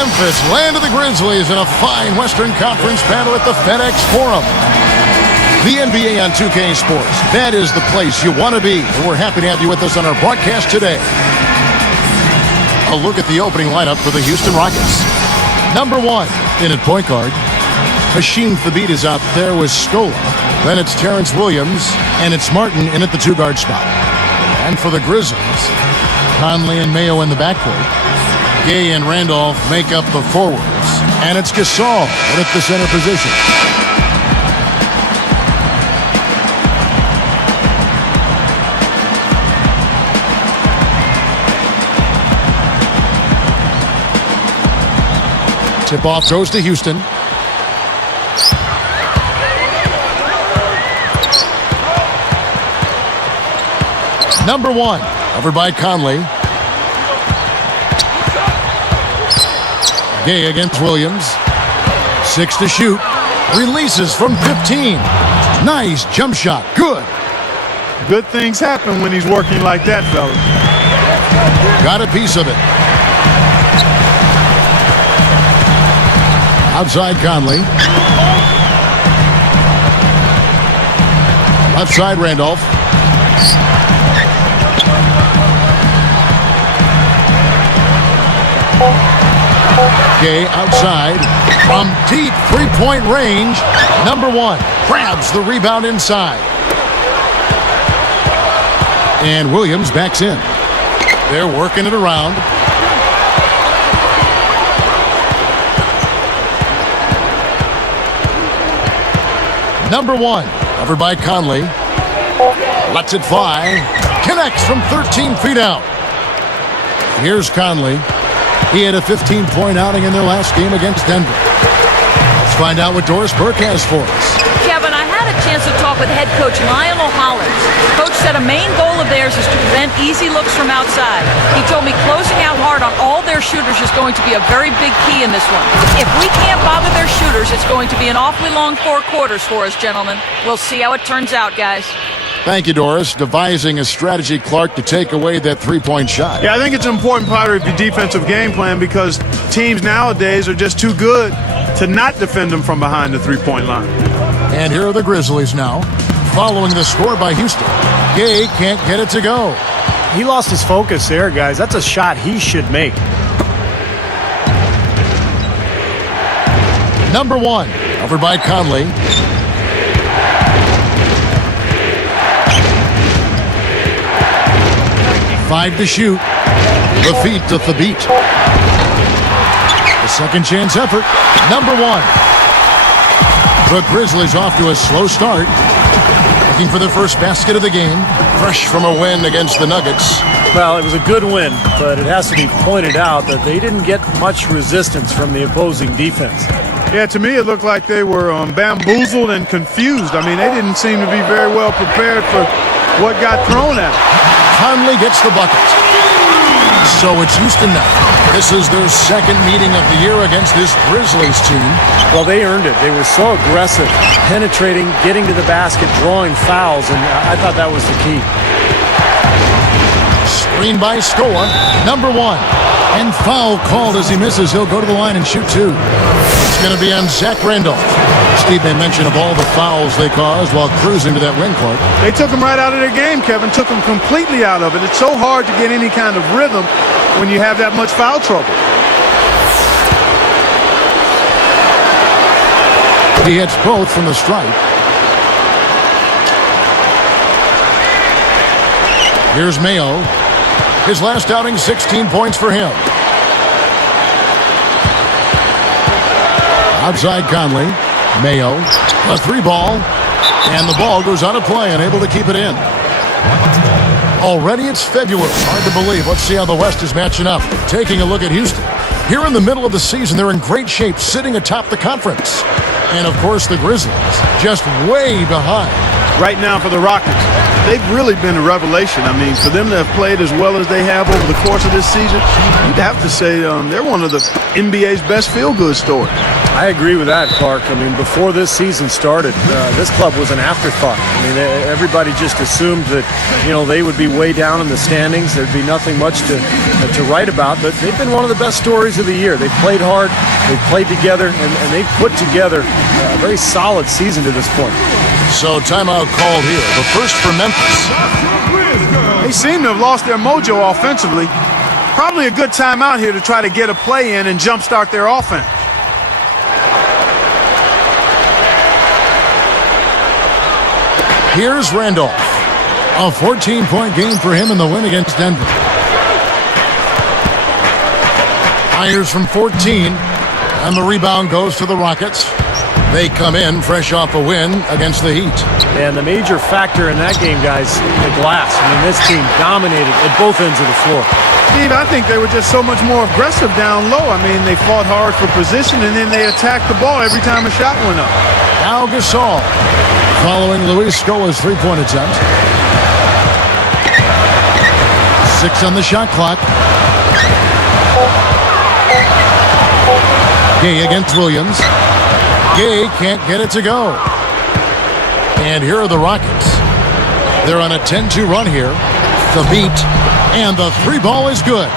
Memphis land of the Grizzlies in a fine Western Conference battle at the FedEx Forum. The NBA on 2K Sports. That is the place you want to be. And we're happy to have you with us on our broadcast today. A look at the opening lineup for the Houston Rockets. Number 1 in at point guard. Hasheem Thabeet is out there with Scola. Then it's Terrence Williams, and it's Martin in at the 2-guard spot. And for the Grizzlies, Conley and Mayo in the backcourt. Gay and Randolph make up the forwards. And it's Gasol at the center position. Tip-off goes to Houston. Number 1, covered by Conley. Gay against Williams. 6 to shoot. Releases from 15. Nice jump shot. Good. Good things happen when he's working like that, fellas. Got a piece of it. Outside Conley. Left side Randolph. Gay outside from deep three-point range. Number 1 grabs the rebound inside. And Williams backs in. They're working it around. Number 1, covered by Conley. Lets it fly. Connects from 13 feet out. Here's Conley. He had a 15-point outing in their last game against Denver. Let's find out what Doris Burke has for us. Kevin, I had a chance to talk with head coach Lionel Hollins. Coach said a main goal of theirs is to prevent easy looks from outside. He told me closing out hard on all their shooters is going to be a very big key in this one. If we can't bother their shooters, it's going to be an awfully long 4 quarters for us, gentlemen. We'll see how it turns out, guys. Thank you, Doris. Devising a strategy, Clark, to take away that three-point shot. Yeah, I think it's an important part of your defensive game plan because teams nowadays are just too good to not defend them from behind the three-point line. And here are the Grizzlies now, following the score by Houston. Gay can't get it to go. He lost his focus there, guys. That's a shot he should make. Number 1, covered by Conley. Five to shoot. The feet to Thabeet. The second chance effort. Number 1. The Grizzlies off to a slow start. Looking for their first basket of the game. Fresh from a win against the Nuggets. Well, it was a good win, but it has to be pointed out that they didn't get much resistance from the opposing defense. Yeah, to me it looked like they were bamboozled and confused. I mean, they didn't seem to be very well prepared for what got thrown at them. Conley gets the bucket. So it's Houston now. This is their second meeting of the year against this Grizzlies team. Well, they earned it. They were so aggressive, penetrating, getting to the basket, drawing fouls, and I thought that was the key. Screen by Scola, number 1. And foul called as he misses. He'll go to the line and shoot 2. It's going to be on Zach Randolph. Steve made mention of all the fouls they caused while cruising to that win, Clark. They took them right out of their game, Kevin. Took them completely out of it. It's so hard to get any kind of rhythm when you have that much foul trouble. He hits both from the stripe. Here's Mayo. His last outing, 16 points for him. Outside Conley. Mayo. A 3-ball. And the ball goes out of play, unable to keep it in. Already it's February. Hard to believe. Let's see how the West is matching up. Taking a look at Houston. Here in the middle of the season, they're in great shape, sitting atop the conference. And, of course, the Grizzlies just way behind. Right now for the Rockets, they've really been a revelation. I mean, for them to have played as well as they have over the course of this season, you'd have to say they're one of the NBA's best feel-good stories. I agree with that, Clark. I mean, before this season started, this club was an afterthought. I mean, everybody just assumed that, they would be way down in the standings. There'd be nothing much to write about, but they've been one of the best stories of the year. They've played hard, they've played together, and they've put together a very solid season to this point. So timeout called here. The first for Memphis. They seem to have lost their mojo offensively. Probably a good timeout here to try to get a play in and jumpstart their offense. Here's Randolph. A 14-point game for him in the win against Denver. Fires from 14, and the rebound goes to the Rockets. They come in fresh off a win against the Heat. And the major factor in that game, guys, the glass. I mean, this team dominated at both ends of the floor. Steve, I think they were just so much more aggressive down low. I mean, they fought hard for position, and then they attacked the ball every time a shot went up. Now Gasol, following Luis Scola's three-point attempt. 6 on the shot clock. Gay against Williams. Gay can't get it to go. And here are the Rockets. They're on a 10-2 run here. The beat, and the three ball is good.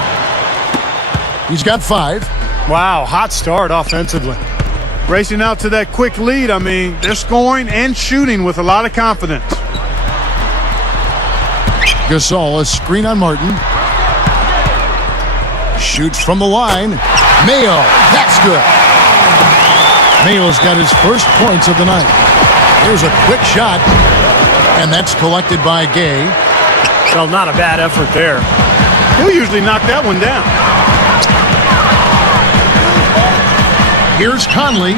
He's got 5. Wow, hot start offensively. Racing out to that quick lead, I mean, they're scoring and shooting with a lot of confidence. Gasol, a screen on Martin. Shoots from the line. Mayo, that's good. Mayo's got his first points of the night. Here's a quick shot, and that's collected by Gay. Well, not a bad effort there. He'll usually knock that one down. Here's Conley.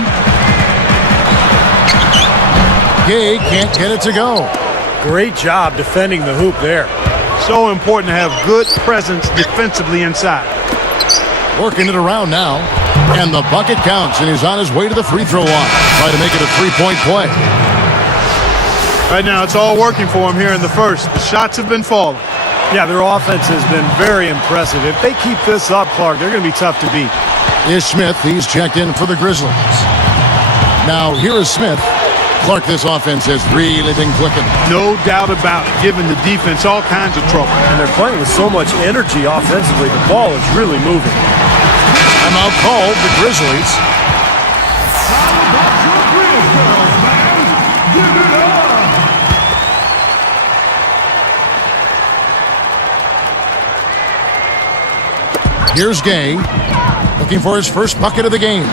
Gay can't get it to go. Great job defending the hoop there. So important to have good presence defensively inside. Working it around now. And the bucket counts, and he's on his way to the free throw line. Try to make it a three-point play. Right now, it's all working for him here in the first. The shots have been falling. Yeah, their offense has been very impressive. If they keep this up, Clark, they're going to be tough to beat. Is Smith. He's checked in for the Grizzlies. Now, here is Smith. Clark, this offense has really been clicking. No doubt about it, giving the defense all kinds of trouble. And they're playing with so much energy offensively. The ball is really moving. Timeout called the Grizzlies. Here's Gay, looking for his first bucket of the game.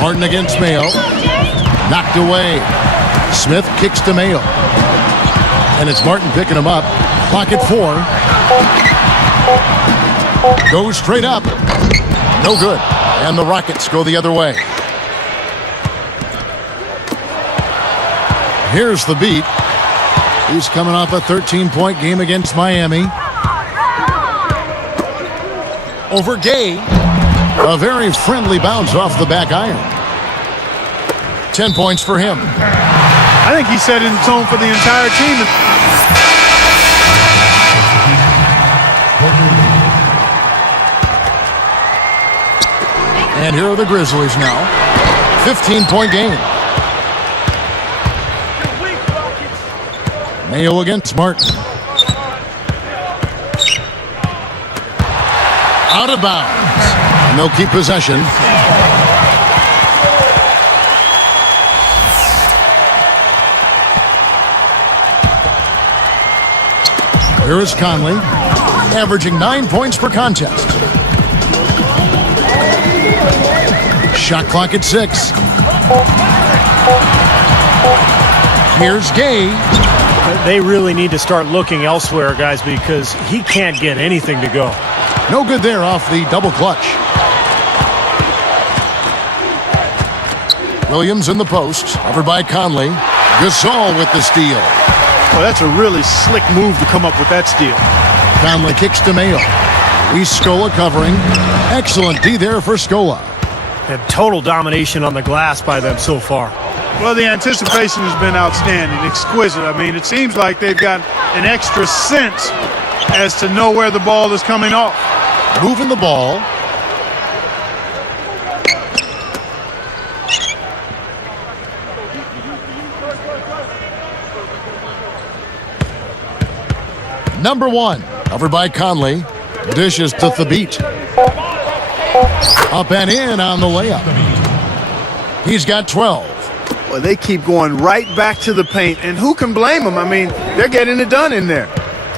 Martin against Mayo. Knocked away. Smith kicks to Mayo. And it's Martin picking him up. Clock at 4. Goes straight up. No good. And the Rockets go the other way. Here's the beat. He's coming off a 13-point game against Miami. Over Gay. A very friendly bounce off the back iron. 10 points for him. I think he set in the tone for the entire team. And here are the Grizzlies now. 15-point game. Mayo against Martin. Out of bounds. And they'll keep possession. Here is Conley, averaging 9 points per contest. Shot clock at 6. Here's Gay. They really need to start looking elsewhere, guys, because he can't get anything to go. No good there off the double clutch. Williams in the post, covered by Conley. Gasol with the steal. Well, that's a really slick move to come up with that steal. Conley kicks to Mayo. Scola covering. Excellent D there for Scola. And total domination on the glass by them so far. Well, the anticipation has been outstanding, exquisite. I mean, it seems like they've got an extra sense as to know where the ball is coming off. Moving the ball. Number 1, covered by Conley. Dishes to Thabit. Up and in on the layup. He's got 12. Well, they keep going right back to the paint, and who can blame them? I mean, they're getting it done in there.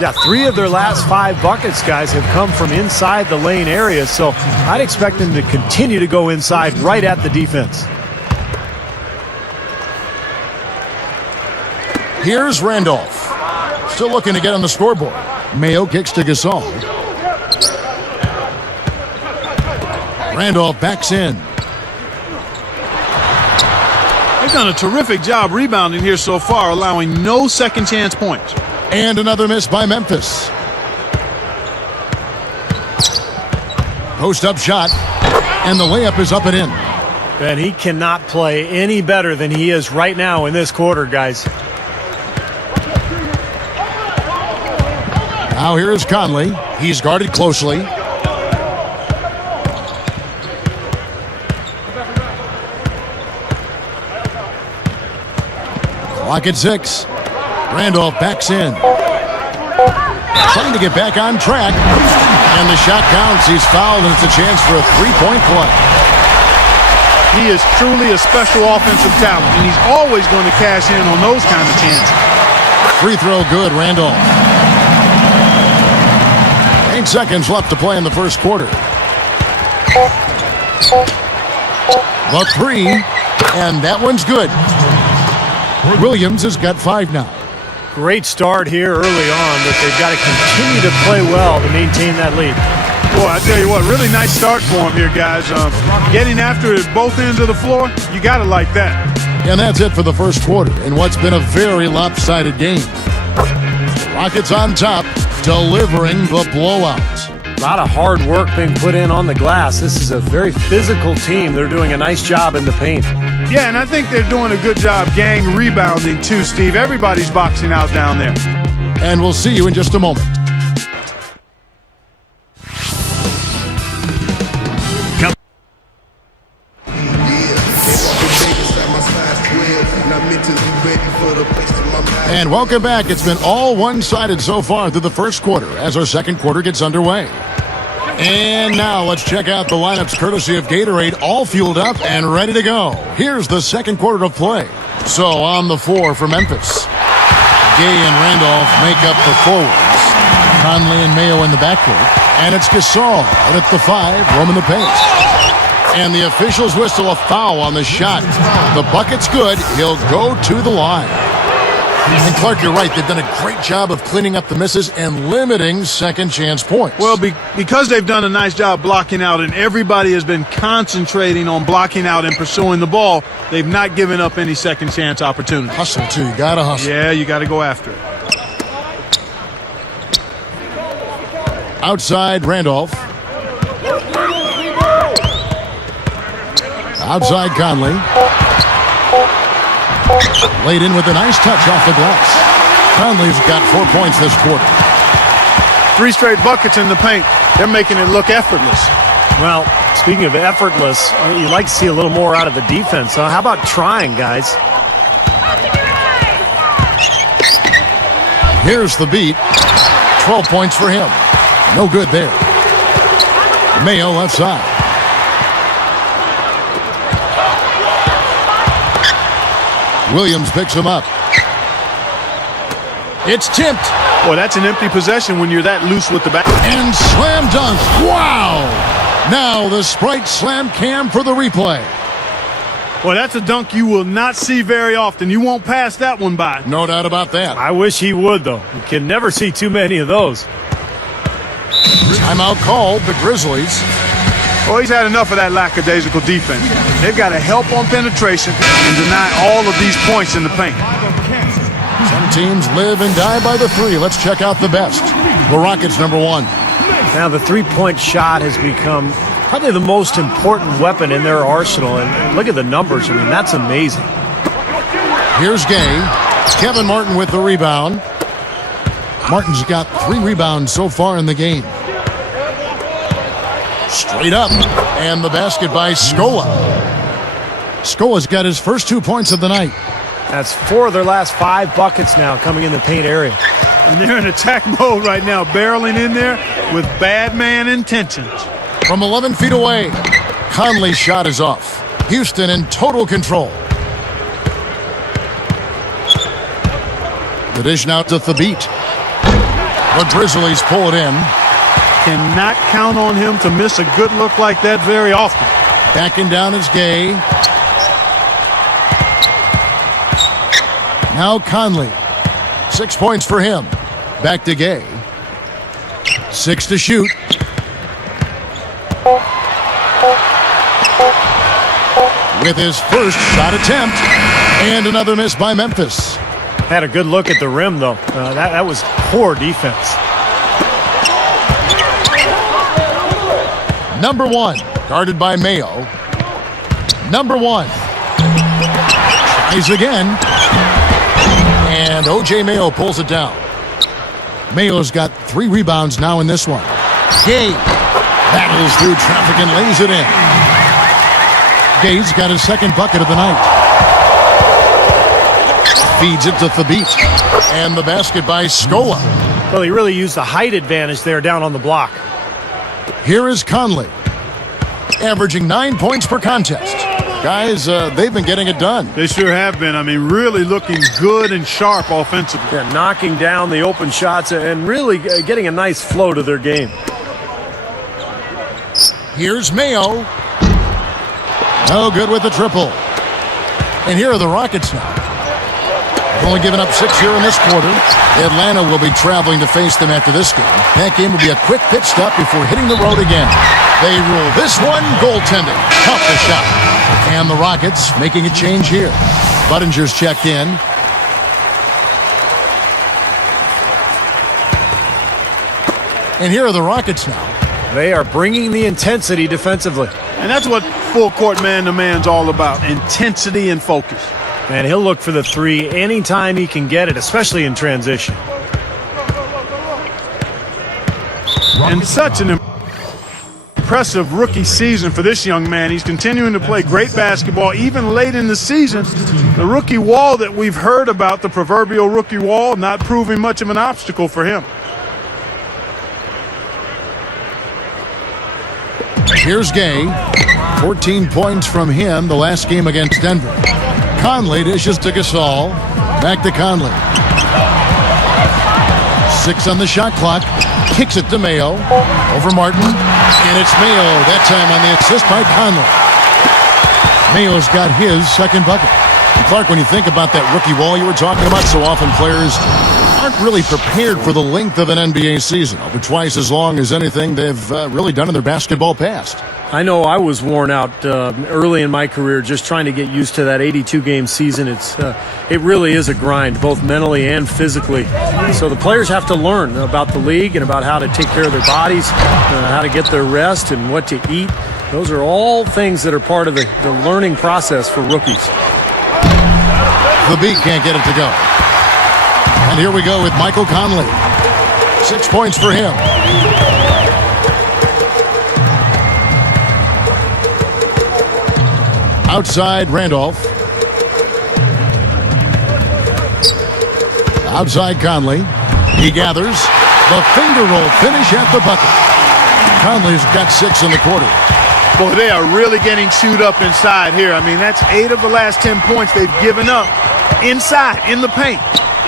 Yeah, 3 of their last 5 buckets, guys, have come from inside the lane area, so I'd expect them to continue to go inside right at the defense. Here's Randolph. Still looking to get on the scoreboard. Mayo kicks to Gasol. Randolph backs in. They've done a terrific job rebounding here so far, allowing no second chance points. And another miss by Memphis. Post-up shot, and the layup is up and in. And he cannot play any better than he is right now in this quarter, guys. Now here is Conley. He's guarded closely. Clock at 6. Randolph backs in. Trying to get back on track. And the shot counts. He's fouled, and it's a chance for a three-point play. He is truly a special offensive talent, and he's always going to cash in on those kind of chances. Free throw good, Randolph. 8 seconds left to play in the first quarter. The 3, and that one's good. Williams has got 5 now. Great start here early on, but they've got to continue to play well to maintain that lead. Boy, I tell you what, really nice start for him here, guys. Getting after it at both ends of the floor, you got to like that. And that's it for the first quarter in what's been a very lopsided game. Rockets on top, delivering the blowout. A lot of hard work being put in on the glass. This is a very physical team. They're doing a nice job in the paint. Yeah, and I think they're doing a good job gang rebounding too, Steve. Everybody's boxing out down there. And we'll see you in just a moment. And welcome back. It's been all one-sided so far through the first quarter as our second quarter gets underway. And now let's check out the lineups courtesy of Gatorade, all fueled up and ready to go. Here's the second quarter of play. So on the floor for Memphis, Gay and Randolph make up the forwards. Conley and Mayo in the backcourt. And it's Gasol out at the 5, roaming the paint. And the officials whistle a foul on the shot. The bucket's good. He'll go to the line. And Clark, you're right. They've done a great job of cleaning up the misses and limiting second chance points. Well, because they've done a nice job blocking out and everybody has been concentrating on blocking out and pursuing the ball, they've not given up any second chance opportunities. Hustle, too. You got to hustle. Yeah, you got to go after it. Outside, Randolph. Outside, Conley. Laid in with a nice touch off the glass. Conley's got 4 points this quarter. 3 straight buckets in the paint. They're making it look effortless. Well, speaking of effortless, you'd like to see a little more out of the defense. Huh? How about trying, guys? Here's the beat. 12 points for him. No good there. Mayo left side. Williams picks him up. It's tipped. Boy, that's an empty possession when you're that loose with the back. And slam dunk. Wow! Now the Sprite slam cam for the replay. Boy, that's a dunk you will not see very often. You won't pass that one by. No doubt about that. I wish he would, though. You can never see too many of those. Timeout called, the Grizzlies. Well, he's had enough of that lackadaisical defense. They've got to help on penetration and deny all of these points in the paint. Some teams live and die by the 3. Let's check out the best. The Rockets, number 1. Now the three-point shot has become probably the most important weapon in their arsenal. And look at the numbers. I mean, that's amazing. Here's Gay. Kevin Martin with the rebound. Martin's got 3 rebounds so far in the game. Straight up. And the basket by Scola. Scola's got his first 2 points of the night. That's 4 of their last 5 buckets now coming in the paint area. And they're in attack mode right now, barreling in there with bad man intentions. From 11 feet away, Conley's shot is off. Houston in total control. The dish now to Thabit. The Grizzlies pull it in. Cannot count on him to miss a good look like that very often. Backing down is Gay. Now Conley. 6 points for him. Back to Gay. 6 to shoot. With his first shot attempt. And another miss by Memphis. Had a good look at the rim, though. That was poor defense. Number 1, guarded by Mayo. Number 1. Tries again. And O.J. Mayo pulls it down. Mayo's got 3 rebounds now in this one. Gay battles through traffic and lays it in. Gay's got his second bucket of the night. Feeds it to Thabit. And the basket by Scola. Well, he really used the height advantage there down on the block. Here is Conley. Averaging 9 points per contest. Guys, they've been getting it done. They sure have been. I mean, really looking good and sharp offensively. Yeah, knocking down the open shots and really getting a nice flow to their game. Here's Mayo. No good with the triple. And here are the Rockets now. They've only given up 6 here in this quarter. Atlanta will be traveling to face them after this game. That game will be a quick pit stop before hitting the road again. They rule this one goaltending. Tough the shot. And the Rockets making a change here. Buttinger's checked in. And here are the Rockets now. They are bringing the intensity defensively. And that's what full court man-to-man's all about, intensity and focus. And he'll look for the 3 anytime he can get it, especially in transition. And such an impressive rookie season for this young man. He's continuing to play great basketball even late in the season. The rookie wall that we've heard about, the proverbial rookie wall, not proving much of an obstacle for him. Here's Gay. 14 points from him the last game against Denver. Conley dishes to Gasol. Back to Conley. 6 on the shot clock. Kicks it to Mayo. Over Martin. And it's Mayo that time on the assist by Conley. Mayo's got his second bucket. And Clark, when you think about that rookie wall you were talking about, so often players aren't really prepared for the length of an NBA season. Over twice as long as anything they've really done in their basketball past. I know I was worn out early in my career just trying to get used to that 82-game season. It really is a grind, both mentally and physically. So the players have to learn about the league and about how to take care of their bodies, how to get their rest and what to eat. Those are all things that are part of the learning process for rookies. The beat can't get it to go. And here we go with Michael Conley. 6 points for him. Outside Randolph. Outside Conley. He gathers. The finger roll finish at the bucket. Conley's got 6 in the quarter. Boy, they are really getting chewed up inside here. I mean, that's 8 of the last 10 points they've given up inside, in the paint.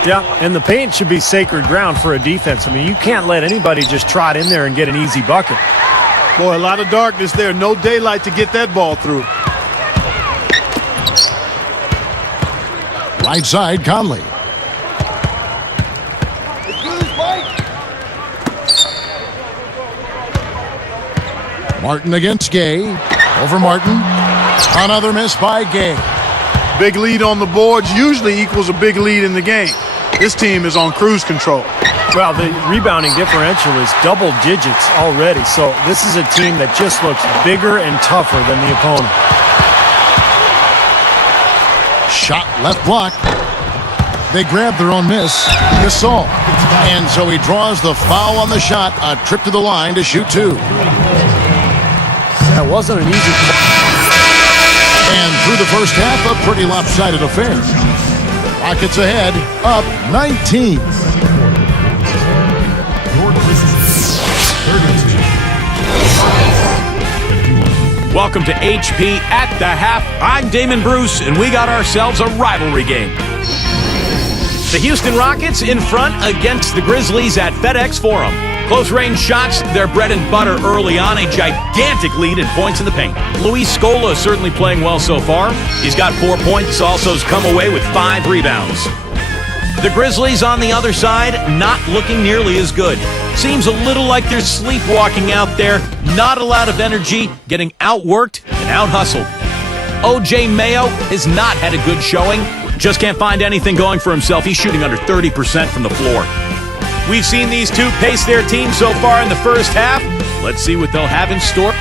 Yeah, and the paint should be sacred ground for a defense. I mean, you can't let anybody just trot in there and get an easy bucket. Boy, a lot of darkness there. No daylight to get that ball through. Right side, Conley. Martin against Gay. Over Martin. Another miss by Gay. Big lead on the boards usually equals a big lead in the game. This team is on cruise control. Well, the rebounding differential is double digits already, so this is a team that just looks bigger and tougher than the opponent. Shot left block. They grab their own miss. Gasol. And so he draws the foul on the shot. A trip to the line to shoot two. That wasn't an easy. And through the first half, a pretty lopsided affair. Rockets ahead, up 19. Welcome to HP at the Half. I'm Damon Bruce, and we got ourselves a rivalry game. The Houston Rockets in front against the Grizzlies at FedEx Forum. Close-range shots, their bread and butter early on, a gigantic lead in points in the paint. Luis Scola certainly playing well so far. He's got 4 points, also has come away with 5 rebounds. The Grizzlies on the other side, not looking nearly as good. Seems a little like they're sleepwalking out there, not a lot of energy, getting outworked and out-hustled. O.J. Mayo has not had a good showing. Just can't find anything going for himself. He's shooting under 30% from the floor. We've seen these two pace their team so far in the first half. Let's see what they'll have in store.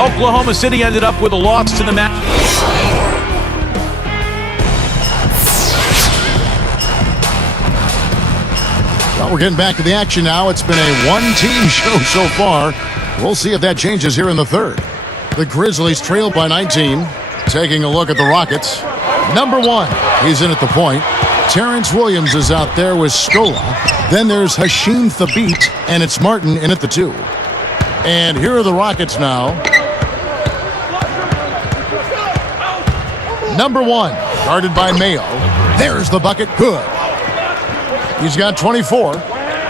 Oklahoma City ended up with a loss to the match. Well, we're getting back to the action now. It's been a one-team show so far. We'll see if that changes here in the third. The Grizzlies trail by 19. Taking a look at the Rockets. Number 1, he's in at the point. Terrence Williams is out there with Scola. Then there's Hasheem Thabeet, and it's Martin in at the 2. And here are the Rockets now. Number 1, guarded by Mayo. There's the bucket, good. He's got 24.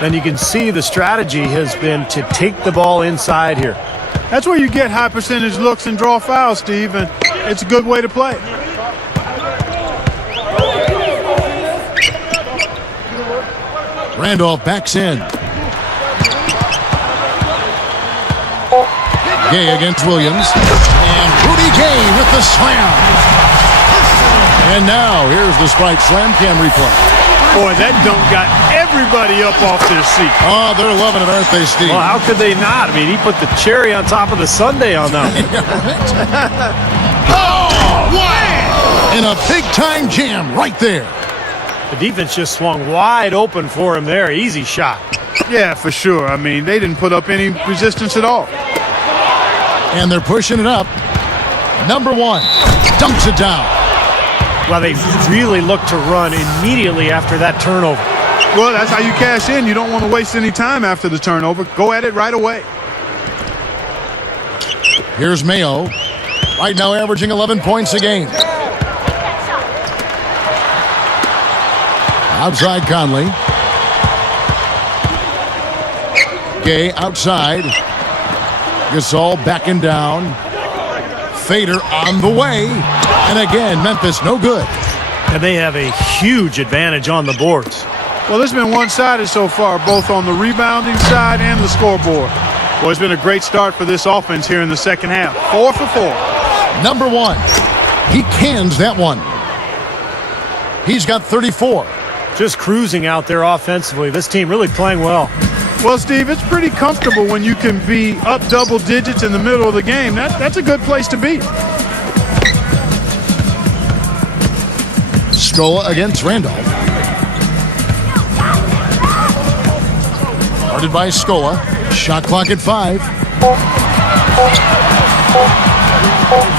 And you can see the strategy has been to take the ball inside here. That's where you get high percentage looks and draw fouls, Steve, and it's a good way to play. Randolph backs in. Gay against Williams. And Rudy Gay with the slam. And now here's the Sprite Slam Cam replay. Boy, that dunk got everybody up off their seat. Oh, they're loving it, aren't they, Steve? Well, how could they not? I mean, he put the cherry on top of the sundae on that. Oh, wow! And a big-time jam right there. The defense just swung wide open for him there. Easy shot. Yeah, for sure. I mean, they didn't put up any resistance at all. And they're pushing it up. Number 1 dumps it down. Well, they really look to run immediately after that turnover. Well, that's how you cash in. You don't want to waste any time after the turnover. Go at it right away. Here's Mayo. Right now averaging 11 points a game. Outside Conley. Gay outside. Gasol backing down. Fader on the way. And again, Memphis no good. And they have a huge advantage on the boards. Well, it's been one-sided so far, both on the rebounding side and the scoreboard. Well, it's been a great start for this offense here in the second half. 4 for 4. Number 1. He cans that one. He's got 34. Just cruising out there offensively. This team really playing well. Well, Steve, it's pretty comfortable when you can be up double digits in the middle of the game. That's a good place to be. Scola against Randolph. Guarded by Scola. Shot clock at 5.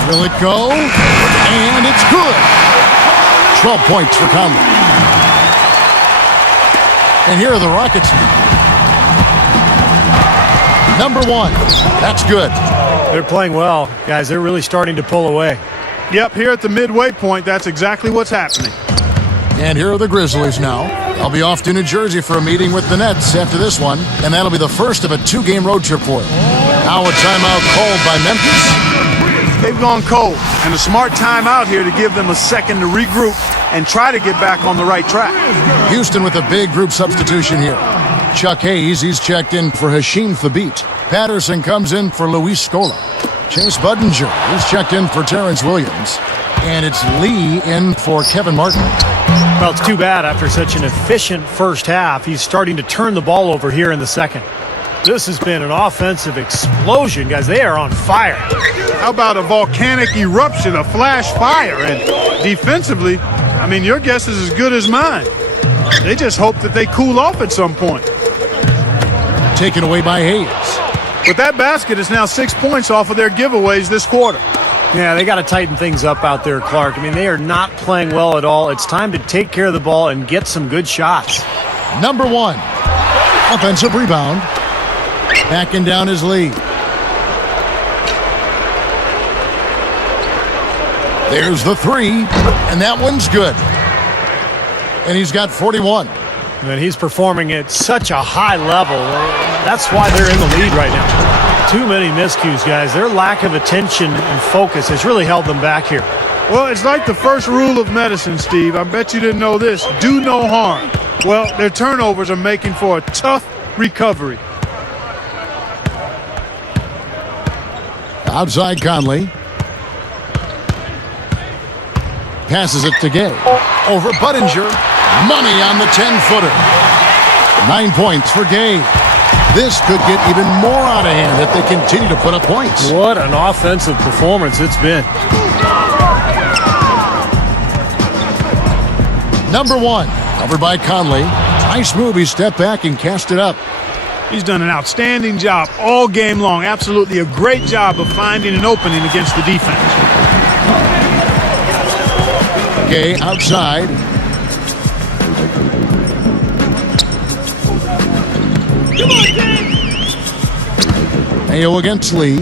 Will it go? And it's good. 12 points for Conley. And here are the Rockets. Number 1. That's good. They're playing well. Guys, they're really starting to pull away. Yep, here at the midway point, that's exactly what's happening. And here are the Grizzlies now. I'll be off to New Jersey for a meeting with the Nets after this one, and that'll be the first of a 2-game road trip for them. Now a timeout called by Memphis. They've gone cold, and a smart timeout here to give them a second to regroup and try to get back on the right track. Houston with a big group substitution here. Chuck Hayes, he's checked in for Hasheem Thabeet. Patterson comes in for Luis Scola. Chase Budinger. He's checked in for Terrence Williams. And it's Lee in for Kevin Martin. Well, it's too bad after such an efficient first half. He's starting to turn the ball over here in the second. This has been an offensive explosion, guys. They are on fire. How about a volcanic eruption, a flash fire? And defensively, I mean, your guess is as good as mine. They just hope that they cool off at some point. Taken away by Hayes. But that basket is now 6 points off of their giveaways this quarter. Yeah, they got to tighten things up out there, Clark. I mean, they are not playing well at all. It's time to take care of the ball and get some good shots. Number 1. Offensive rebound. Backing down his lead. There's the 3. And that one's good. And he's got 41. And he's performing at such a high level. That's why they're in the lead right now. Too many miscues, guys. Their lack of attention and focus has really held them back here. Well, it's like the first rule of medicine, Steve. I bet you didn't know this. Do no harm. Well, their turnovers are making for a tough recovery. Outside Conley. Passes it to Gay. Over Budinger. Money on the 10-footer. 9 points for Gay. This could get even more out of hand if they continue to put up points. What an offensive performance it's been. Number 1. Covered by Conley. Nice move. He stepped back and cast it up. He's done an outstanding job all game long. Absolutely a great job of finding an opening against the defense. Gay outside. Mayo against Lee.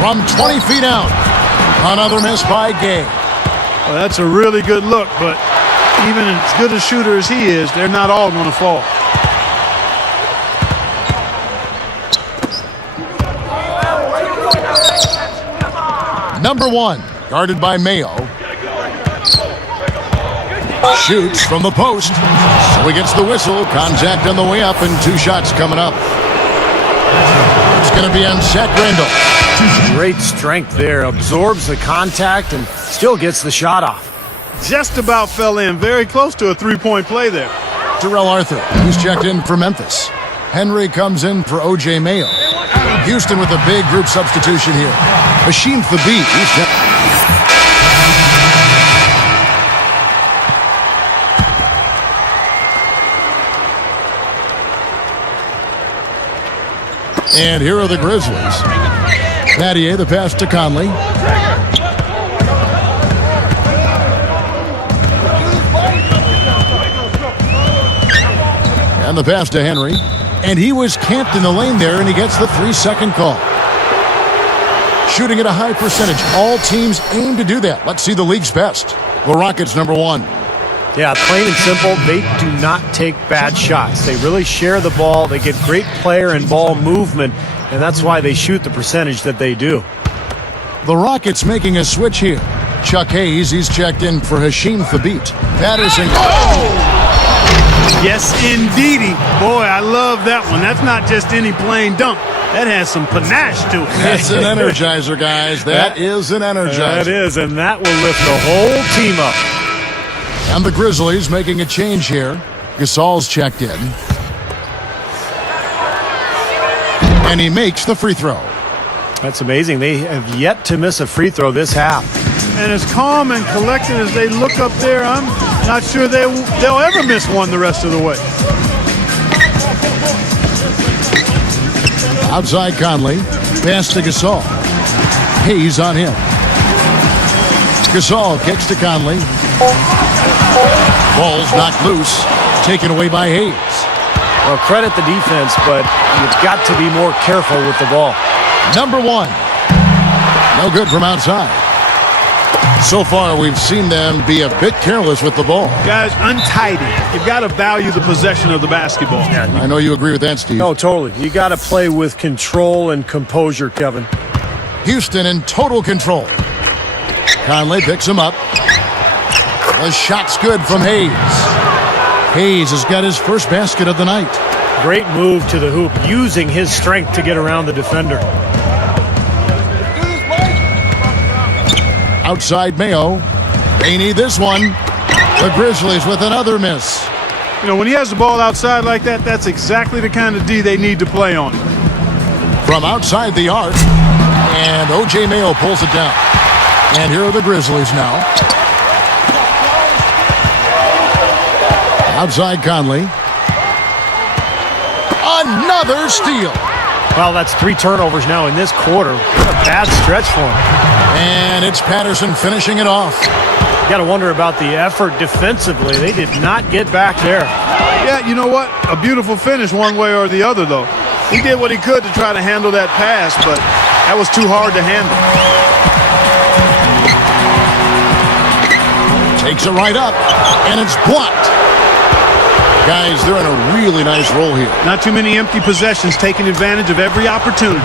From 20 feet out. Another miss by Gay. Well, that's a really good look, but even as good a shooter as he is, they're not all going to fall. Number 1. Guarded by Mayo. Shoots from the post. So he gets the whistle. Contact on the way up and 2 shots coming up. It's going to be on Zach Randall. Great strength there. Absorbs the contact and still gets the shot off. Just about fell in. Very close to a three-point play there. Terrell Arthur. He's checked in for Memphis. Henry comes in for O.J. Mayo. Houston with a big group substitution here. Hashim Thabit. And here are the Grizzlies. Battier, the pass to Conley. And the pass to Henry. And he was camped in the lane there, and he gets the 3-second call. Shooting at a high percentage. All teams aim to do that. Let's see the league's best. The Rockets, number 1. Yeah, plain and simple, they do not take bad shots. They really share the ball. They get great player and ball movement, and that's why they shoot the percentage that they do. The Rockets making a switch here. Chuck Hayes, he's checked in for Hashim Thabit. Patterson. Oh! Yes, indeedy. Boy, I love that one. That's not just any plain dunk. That has some panache to it. That's an energizer, guys. That is an energizer. That is, and that will lift the whole team up. And the Grizzlies making a change here. Gasol's checked in. And he makes the free throw. That's amazing. They have yet to miss a free throw this half. And as calm and collected as they look up there, I'm not sure they'll ever miss one the rest of the way. Outside Conley. Pass to Gasol. Hayes on him. Gasol kicks to Conley. Ball's knocked loose. Taken away by Hayes. Well, credit the defense, but you've got to be more careful with the ball. Number 1. No good from outside. So far, we've seen them be a bit careless with the ball. Guys, untidy. You've got to value the possession of the basketball. I know you agree with that, Steve. No, totally. You got to play with control and composure, Kevin. Houston in total control. Conley picks him up. The shot's good from Hayes. Hayes has got his first basket of the night. Great move to the hoop, using his strength to get around the defender. Outside Mayo. They need this one. The Grizzlies with another miss. You know, when he has the ball outside like that, that's exactly the kind of D they need to play on. From outside the arc, and O.J. Mayo pulls it down. And here are the Grizzlies now. Outside Conley. Another steal. Well, that's 3 turnovers now in this quarter. What a bad stretch for him. And it's Patterson finishing it off. You got to wonder about the effort defensively. They did not get back there. Yeah, you know what? A beautiful finish one way or the other, though. He did what he could to try to handle that pass, but that was too hard to handle. Takes it right up, and it's blocked. Guys, they're in a really nice roll here. Not too many empty possessions, taking advantage of every opportunity.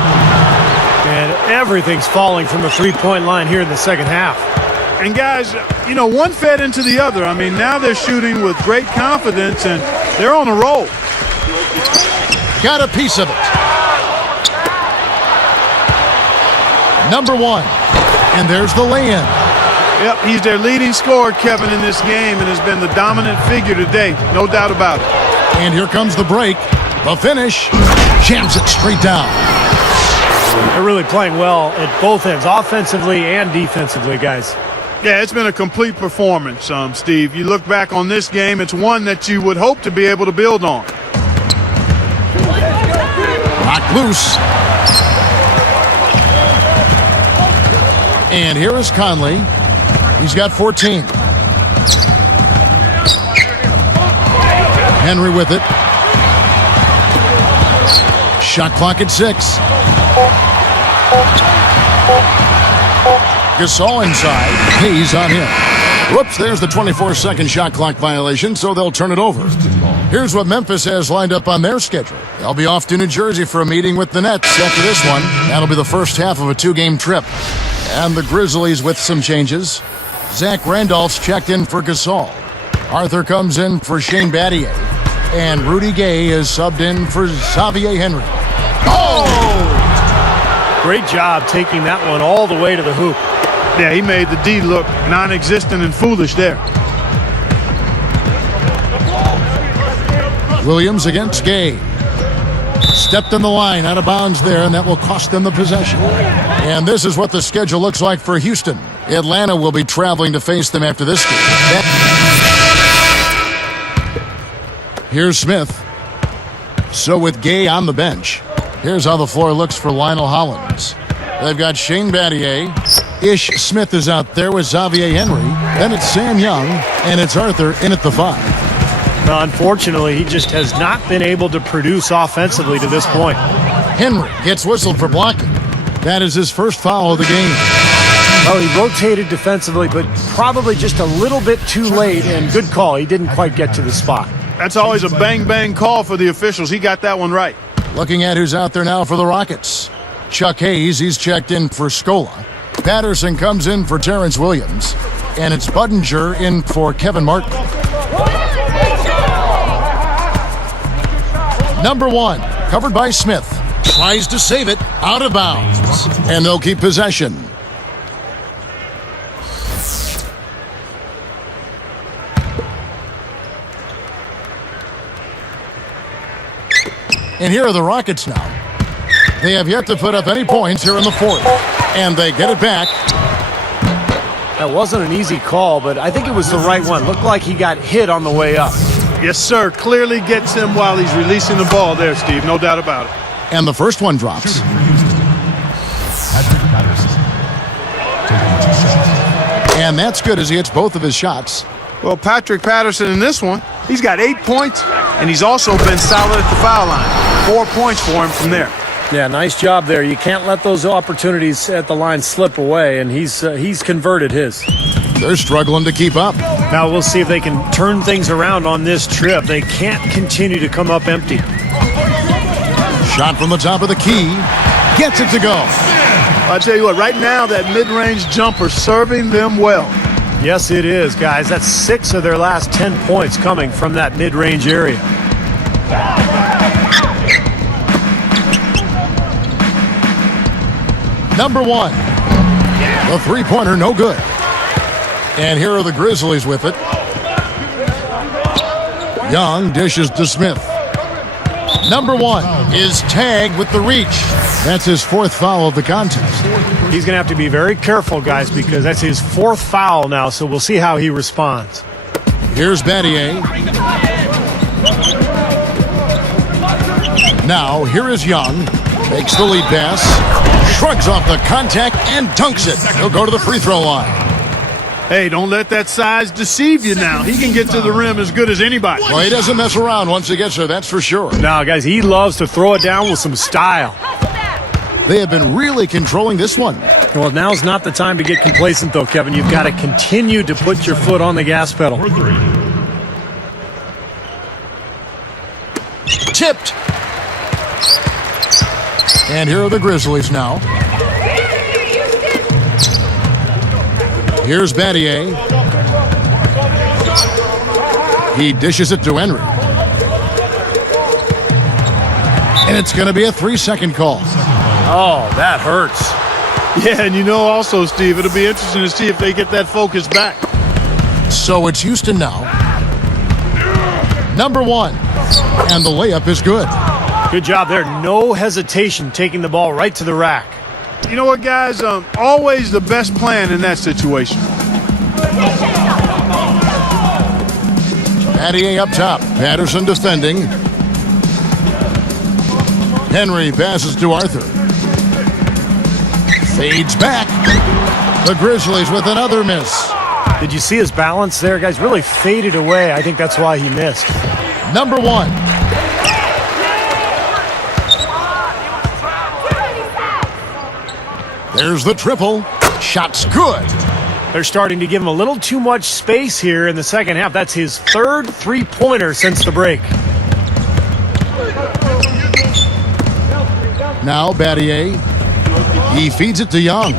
And everything's falling from the three-point line here in the second half. And guys, you know, one fed into the other. I mean, now they're shooting with great confidence, and they're on a roll. Got a piece of it. Number 1. And there's the lay-in. Yep, he's their leading scorer, Kevin, in this game, and has been the dominant figure today. No doubt about it. And here comes the break. The finish. Jams it straight down. They're really playing well at both ends, offensively and defensively, guys. Yeah, it's been a complete performance, Steve. You look back on this game, it's one that you would hope to be able to build on. Knocked loose. And here is Conley. He's got 14. Henry with it. Shot clock at 6. Gasol inside. Hayes on him. Whoops, there's the 24-second shot clock violation, so they'll turn it over. Here's what Memphis has lined up on their schedule. They'll be off to New Jersey for a meeting with the Nets after this one. That'll be the first half of a 2-game trip. And the Grizzlies with some changes. Zach Randolph's checked in for Gasol. Arthur comes in for Shane Battier. And Rudy Gay is subbed in for Xavier Henry. Oh! Great job taking that one all the way to the hoop. Yeah, he made the D look non-existent and foolish there. Williams against Gay. Stepped in the line, out of bounds there, and that will cost them the possession. And this is what the schedule looks like for Houston. Atlanta will be traveling to face them after this game. Here's Smith. So with Gay on the bench, here's how the floor looks for Lionel Hollins. They've got Shane Battier. Ish Smith is out there with Xavier Henry. Then it's Sam Young, and it's Arthur in at the 5. Well, unfortunately, he just has not been able to produce offensively to this point. Henry gets whistled for blocking. That is his first foul of the game. Well, he rotated defensively, but probably just a little bit too late, and good call. He didn't quite get to the spot. That's always a bang-bang call for the officials. He got that one right. Looking at who's out there now for the Rockets. Chuck Hayes, he's checked in for Scola. Patterson comes in for Terrence Williams. And it's Budinger in for Kevin Martin. Number 1, covered by Smith. Tries to save it, out of bounds. And they'll keep possession. And here are the Rockets now. They have yet to put up any points here in the 4th. And they get it back. That wasn't an easy call, but I think it was the right one. Looked like he got hit on the way up. Yes, sir. Clearly gets him while he's releasing the ball there, Steve. No doubt about it. And the first one drops. And that's good as he hits both of his shots. Well, Patrick Patterson in this one, he's got 8 points, and he's also been solid at the foul line. 4 points for him from there. Yeah, nice job there. You can't let those opportunities at the line slip away, and he's converted his. They're struggling to keep up. Now we'll see if they can turn things around on this trip. They can't continue to come up empty. Shot from the top of the key. Gets it to go. I'll tell you what, right now that mid-range jumper serving them well. Yes, it is, guys. That's 6 of their last 10 points coming from that mid-range area. Number 1. The three-pointer, no good. And here are the Grizzlies with it. Young dishes to Smith. Number 1 is tagged with the reach. That's his 4th foul of the contest. He's going to have to be very careful, guys, because that's his 4th foul now, so we'll see how he responds. Here's Battier. Now, here is Young. Makes the lead pass. Shrugs off the contact and dunks it. He'll go to the free throw line. Hey, don't let that size deceive you now. He can get to the rim as good as anybody. Well, he doesn't mess around once he gets there, that's for sure. Now, guys, he loves to throw it down with some style. They have been really controlling this one. Well, now's not the time to get complacent, though, Kevin. You've got to continue to put your foot on the gas pedal. Tipped. And here are the Grizzlies now. Here's Battier. He dishes it to Henry. And it's going to be a 3-second call. Oh, that hurts. Yeah, and you know also, Steve, it'll be interesting to see if they get that focus back. So it's Houston now. Number 1. And the layup is good. Good job there. No hesitation taking the ball right to the rack. You know what, guys? Always the best plan in that situation. Battier up top. Patterson defending. Henry passes to Arthur. Fades back. The Grizzlies with another miss. Did you see his balance there, guys? Really faded away. I think that's why he missed. Number 1. There's the triple. Shot's good. They're starting to give him a little too much space here in the second half. That's his 3rd 3-pointer since the break. Now Battier. He feeds it to Young.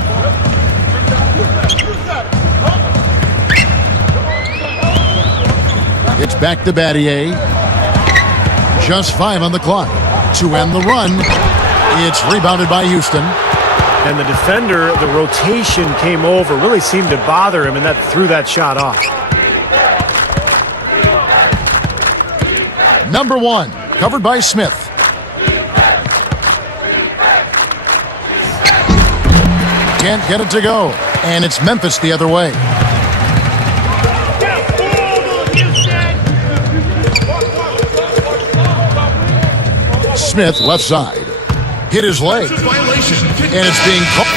It's back to Battier. Just 5 on the clock. To end the run. It's rebounded by Houston. And the defender, the rotation came over, really seemed to bother him, and that threw that shot off. Number 1, covered by Smith. Can't get it to go. And it's Memphis the other way. Smith left side. Hit his leg. And it's being called.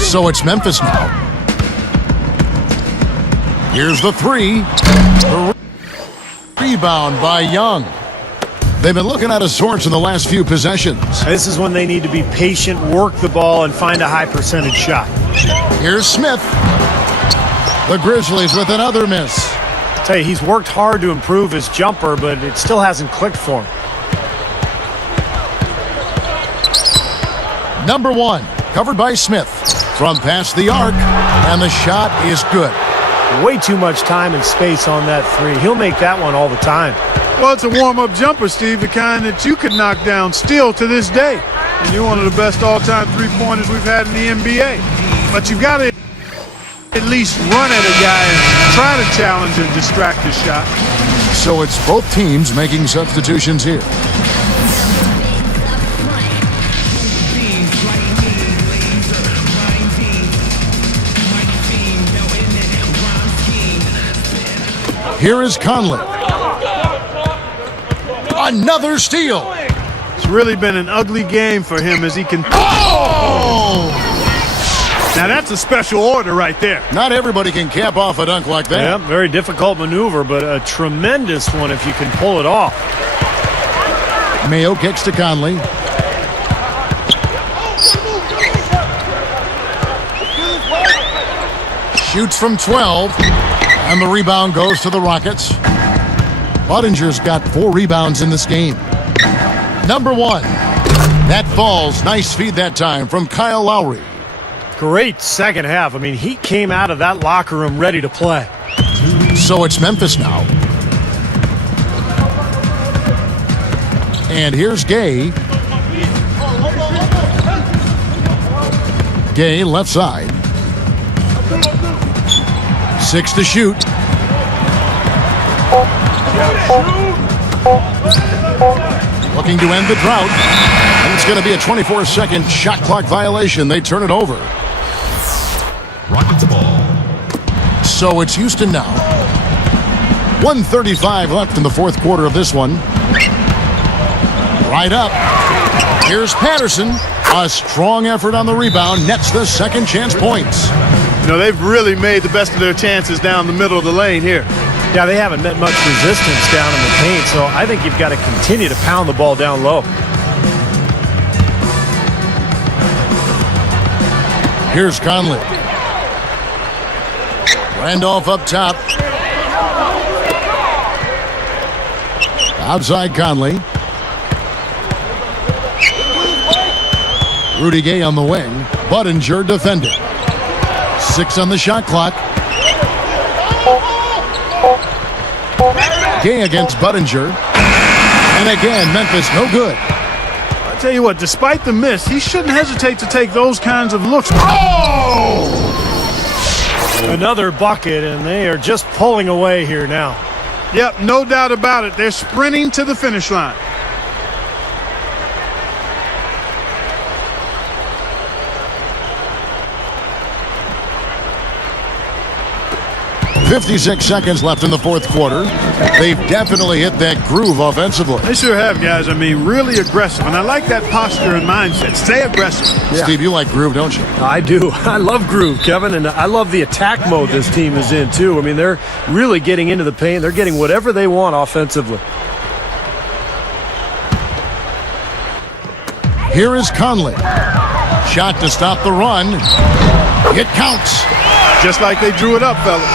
So it's Memphis now. Here's the 3. The rebound by Young. They've been looking out of sorts in the last few possessions. This is when they need to be patient, work the ball, and find a high percentage shot. Here's Smith. The Grizzlies with another miss. I tell you, he's worked hard to improve his jumper, but it still hasn't clicked for him. Number 1, covered by Smith. From past the arc, and the shot is good. Way too much time and space on that 3. He'll make that one all the time. Well, it's a warm-up jumper, Steve, the kind that you could knock down still to this day. And you're one of the best all-time three-pointers we've had in the NBA. But you've got to at least run at a guy and try to challenge and distract his shot. So it's both teams making substitutions here. Here is Conley. Another steal. It's really been an ugly game for him as he can. Oh! Now that's a special order right there. Not everybody can cap off a dunk like that. Yeah, very difficult maneuver, but a tremendous one if you can pull it off. Mayo kicks to Conley. Shoots from 12. And the rebound goes to the Rockets. Buddinger's got 4 rebounds in this game. Number 1. That falls. Nice feed that time from Kyle Lowry. Great second half. I mean, he came out of that locker room ready to play. So it's Memphis now. And here's Gay. Gay left side. 6 to shoot. Looking to end the drought. And it's going to be a 24-second shot clock violation. They turn it over. Rockets ball. So it's Houston now. 1:35 left in the fourth quarter of this one. Right up. Here's Patterson. A strong effort on the rebound. Nets the second chance points. You know, they've really made the best of their chances down the middle of the lane here. Yeah, they haven't met much resistance down in the paint, so I think you've got to continue to pound the ball down low. Here's Conley. Randolph up top. Outside Conley. Rudy Gay on the wing. Budinger defending. 6 on the shot clock. Gay against Budinger. And again, Memphis no good. I tell you what, despite the miss, he shouldn't hesitate to take those kinds of looks. Oh! Another bucket, and they are just pulling away here now. Yep, no doubt about it. They're sprinting to the finish line. .56 seconds left in the fourth quarter. They've definitely hit that groove offensively. They sure have, guys. I mean, really aggressive. And I like that posture and mindset. Stay aggressive. Yeah. Steve, you like groove, don't you? I do. I love groove, Kevin, and I love the attack mode this team is in, too. I mean, they're really getting into the paint. They're getting whatever they want offensively. Here is Conley. Shot to stop the run. It counts. Just like they drew it up, fellas.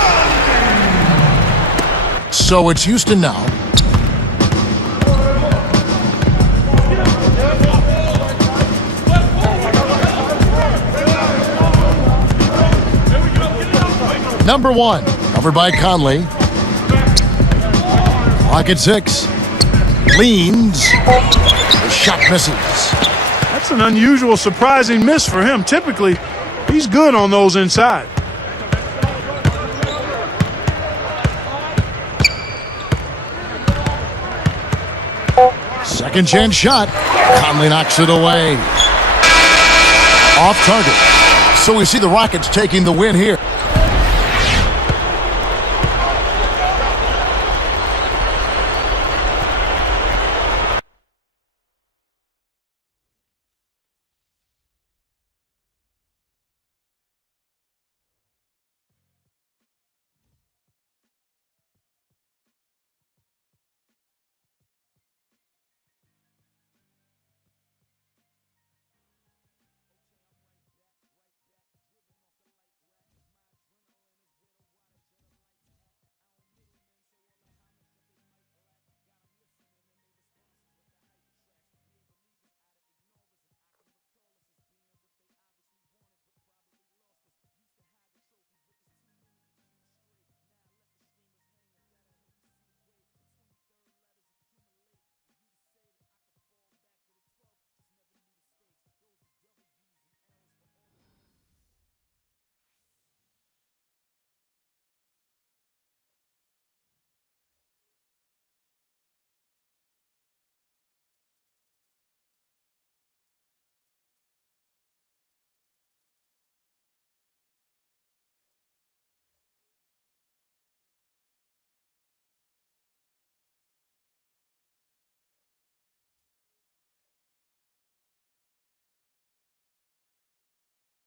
So it's Houston now. Number 1, covered by Conley. Clock at 6. Leans. The shot misses. That's an unusual, surprising miss for him. Typically, he's good on those inside. Second chance shot. Conley knocks it away. Off target. So we see the Rockets taking the win here.